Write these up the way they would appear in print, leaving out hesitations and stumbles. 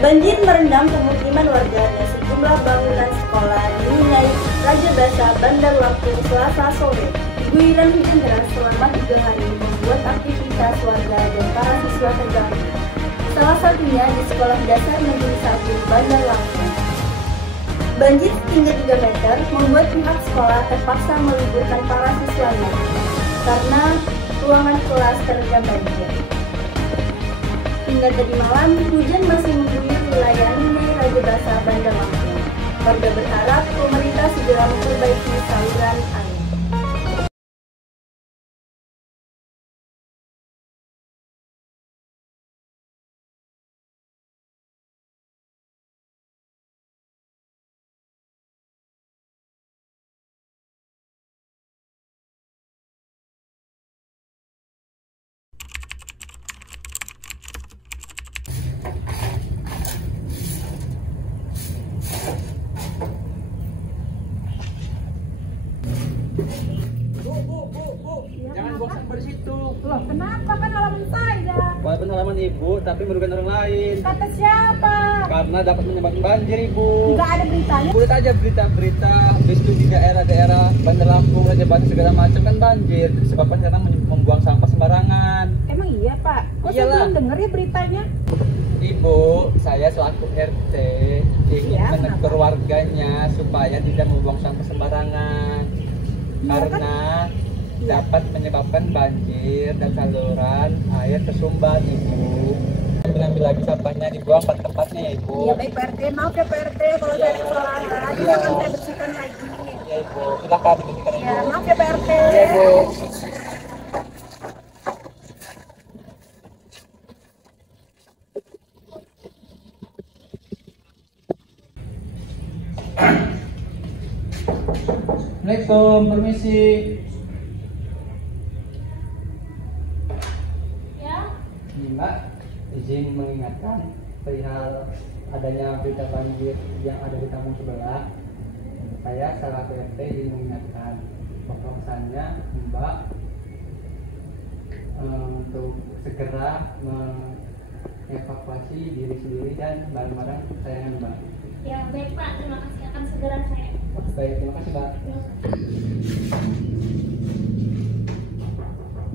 Banjir merendam pemukiman warga dan sejumlah bangunan sekolah di Minai, Raja Basa, Bandar Lampung, Selasa sore. Guyuran hujan deras selama 3 hari membuat aktivitas warga dan para siswa terganggu. Salah satunya di Sekolah Dasar Negeri 1 Bandar Lampung. Banjir setinggi 3 meter membuat pihak sekolah terpaksa meliburkan para siswanya karena ruangan kelas terendam banjir. Hingga tadi malam, hujan masih mengguyur wilayah Minai, Raja Basa, Bandar Lampung. Warga berharap pemerintah segera memperbaiki saluran air. Jangan buang sampah di situ. Loh, kenapa? Kan halaman saya. Walaupun halaman ibu, tapi merugikan orang lain. Kata siapa? Karena dapat menyebabkan banjir ibu. Enggak ada beritanya. Boleh aja berita-berita itu di daerah-daerah Bandar Lampung, Raja Basa segala macam kan banjir. Disebabkan karena membuang sampah sembarangan. Emang iya, Pak? Kok saya Iyalah. belum denger ya beritanya? Ibu, saya selaku RT ingin Iya, menegur warganya supaya tidak membuang sampah sembarangan. Iya, Karena dapat menyebabkan banjir dan saluran air tersumbat ibu. Ambil lagi sampahnya, dibuang pada tempatnya ya ibu. Iya, baik Pak RT. Maaf ya Pak RT kalau saya ada kesalahan. Nanti Iya. akan saya bersihkan lagi. Ya ibu, silakan dibersihkan ibu. Ya, maaf ya Pak RT. Ya ibu. Assalamualaikum, permisi. Ya. Ini Mbak, izin mengingatkan perihal adanya berita banjir yang ada di kampung sebelah. Saya selaku RT izin mengingatkan bahwasannya Mbak untuk segera mengevakuasi diri sendiri dan barang-barang kesayangan Mbak. Ya baik Pak, terima kasih, akan segera saya. Baik, terima kasih Mbak.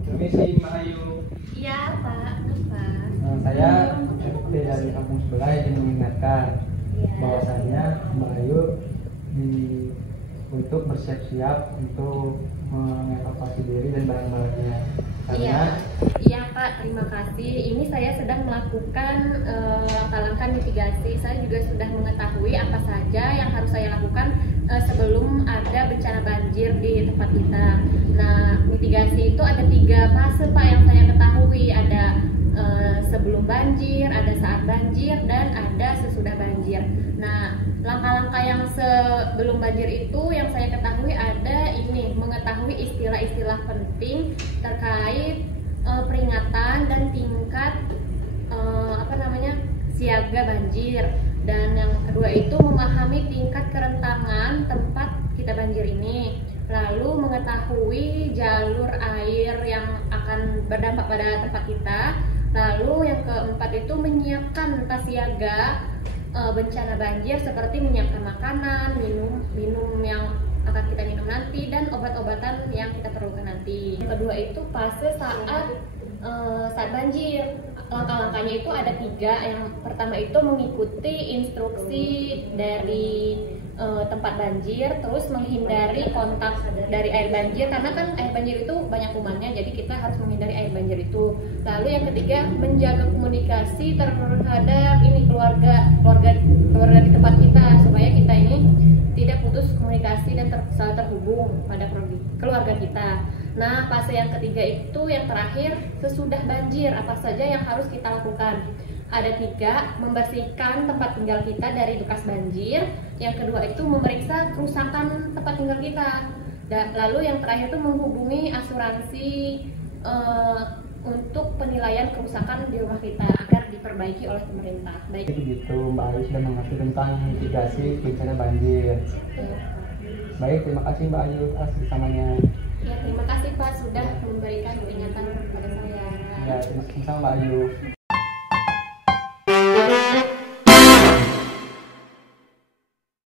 Permisi Mbak Ayu. Iya Pak, apa? Saya RT dari kampung sebelah ingin mengingatkan Ya. bahwasannya Mbak Ayu untuk bersiap-siap untuk mengevakuasi diri dan barang-barangnya. Iya, iya Pak, terima kasih. Ini saya sedang melakukan langkah-langkah mitigasi. Saya juga sudah mengetahui apa saja yang harus saya lakukan sebelum ada bencana banjir di tempat kita. Nah, mitigasi itu ada 3 fase Pak yang saya ketahui. Ada sebelum banjir, ada saat banjir, dan ada sesudah banjir. Nah, langkah-langkah yang sebelum banjir itu yang saya ketahui ada ini, mengetahui istilah-istilah penting terkait peringatan dan tingkat siaga banjir. Dan yang kedua itu memahami tingkat kerentangan tempat kita banjir ini, lalu mengetahui jalur air yang akan berdampak pada tempat kita. Lalu yang keempat itu menyiapkan tas siaga bencana banjir seperti menyiapkan makanan, minum yang akan kita minum nanti, dan obat-obatan yang kita perlukan nanti. Yang kedua itu fase saat banjir. Langkah-langkahnya itu ada 3. Yang pertama itu mengikuti instruksi dari tempat banjir, terus menghindari kontak dari air banjir karena kan air banjir itu banyak kumannya, jadi kita harus menghindari air banjir itu. Lalu yang ketiga, menjaga komunikasi terhadap ini keluarga di tempat kita supaya kita ini tidak putus komunikasi dan selalu terhubung pada keluarga kita. Nah, fase yang ketiga itu yang terakhir, sesudah banjir apa saja yang harus kita lakukan? Ada 3, membersihkan tempat tinggal kita dari bekas banjir. Yang kedua itu memeriksa kerusakan tempat tinggal kita. Lalu yang terakhir itu menghubungi asuransi untuk penilaian kerusakan di rumah kita agar diperbaiki oleh pemerintah. Baik. Begitu Mbak Ayu sudah mengerti tentang mitigasi bencana banjir. Baik, terima kasih Mbak Ayu atas bersamanya. Ya, terima kasih Pak sudah memberikan peringatan kepada saya. Ya, terima kasih Mbak Ayu.